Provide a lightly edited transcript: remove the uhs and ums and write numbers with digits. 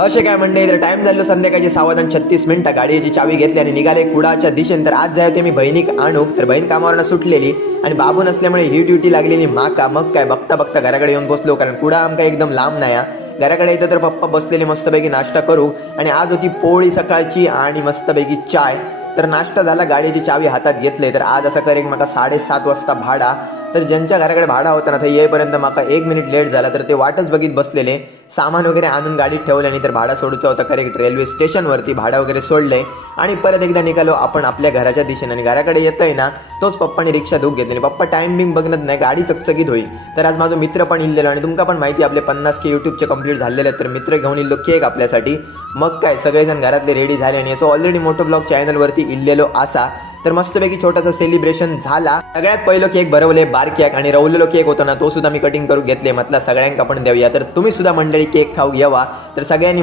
असे काय म्हणणे तर टाइम झालो संध्याकाळचे 6:36 गाडीची चावी घेतली आणि निघाले कुडाच्या दिशेने. तर आज जाय ते मी बहिणीक आणूक, तर बहीण कामावरनं सुटलेली आणि बाबू नसल्यामुळे ही ड्युटी लागलेली माका. मग काय बघता बघता घराकडे येऊन बसलो, कारण कुडा आमका एकदम लांब नाही. घराकडे येतं तर पप्पा बसलेले मस्तपैकी नाश्ता करू, आणि आज होती पोळी सकाळची आणि मस्तपैकी चाय. तर नाश्ता झाला, गाडीची चावी हातात घेतले. तर आज असं करेक्ट माका 7:30 वाजता भाडा. तर ज्यांच्या घराकडे भाडा होता ना, तर येईपर्यंत माका 1 मिनिट लेट झाला, तर ते वाटच बघित बसलेले. सामान वगैरे आणून गाडीत ठेवल्याने तर भाडा सोडूचा होता करेक्ट रेल्वे स्टेशनवरती. भाडा वगैरे सोडले आणि परत एकदा निघालो आपण आपल्या घराच्या दिशेने. आणि घराकडे येतोय ना, तोच पप्पाने रिक्षा धूक घेतली. पप्पा टायमिंग बघत नाही, गाडी चकचकीत होईल. तर आज माझा मित्र पण इल्लेलो, आणि तुमका पण माहिती आपले 50K यूट्यूबचे कंप्लीट झालेले आहेत. तर मित्र घेऊन इल्लो केक आपल्यासाठी. मग काय सगळेजण घरातले रेडी झाले, आणि याचं ऑलरेडी मोठं ब्लॉग चॅनलवरती इल्लेलो असा. तर मस्तपैकी छोटासा सेलिब्रेशन झाला. सगळ्यात पहिलं केक भरवले बारक्याक, आणि रवलेलो केक होता ना, तो सुद्धा मी कटिंग करून घेतले. म्हटलं सगळ्यांका पण देऊया. तर तुम्ही सुद्धा मंडळी केक खाऊ यावा. तर सगळ्यांनी